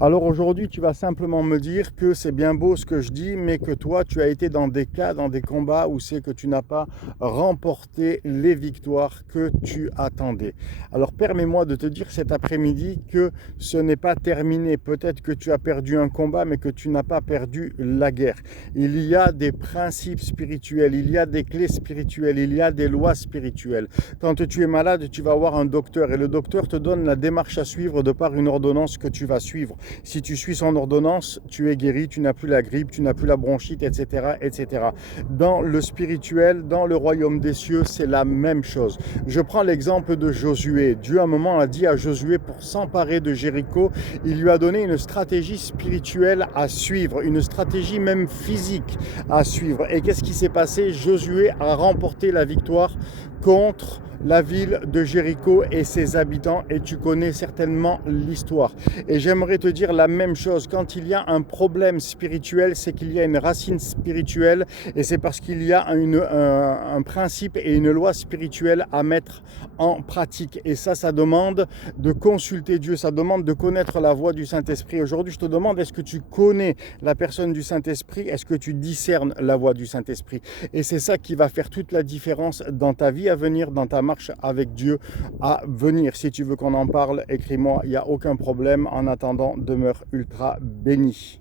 Alors aujourd'hui, tu vas simplement me dire que c'est bien beau ce que je dis, mais que toi, tu as été dans des cas, dans des combats où c'est que tu n'as pas remporté les victoires que tu attendais. Alors permets-moi de te dire cet après-midi que ce n'est pas terminé. Peut-être que tu as perdu un combat, mais que tu n'as pas perdu la guerre. Il y a des principes spirituels, il y a des clés spirituelles, il y a des lois spirituelles. Quand tu es malade, tu vas voir un docteur et le docteur te donne la démarche à suivre de par une ordonnance que tu vas suivre. Si tu suis son ordonnance, tu es guéri, tu n'as plus la grippe, tu n'as plus la bronchite, etc., etc. Dans le spirituel, dans le royaume des cieux, c'est la même chose. Je prends l'exemple de Josué. Dieu, à un moment, a dit à Josué, pour s'emparer de Jéricho, il lui a donné une stratégie spirituelle à suivre, une stratégie même physique à suivre. Et qu'est-ce qui s'est passé? Josué a remporté la victoire contre la ville de Jéricho et ses habitants, et tu connais certainement l'histoire. Et j'aimerais te dire la même chose, quand il y a un problème spirituel, c'est qu'il y a une racine spirituelle, et c'est parce qu'il y a un principe et une loi spirituelle à mettre en pratique. Et ça demande de consulter Dieu, ça demande de connaître la voix du Saint-Esprit. Aujourd'hui, je te demande, est-ce que tu connais la personne du Saint-Esprit? Est-ce que tu discernes la voix du Saint-Esprit? Et c'est ça qui va faire toute la différence dans ta vie à venir, dans ta marche avec Dieu à venir. Si tu veux qu'on en parle, écris-moi, il n'y a aucun problème. En attendant, demeure ultra béni.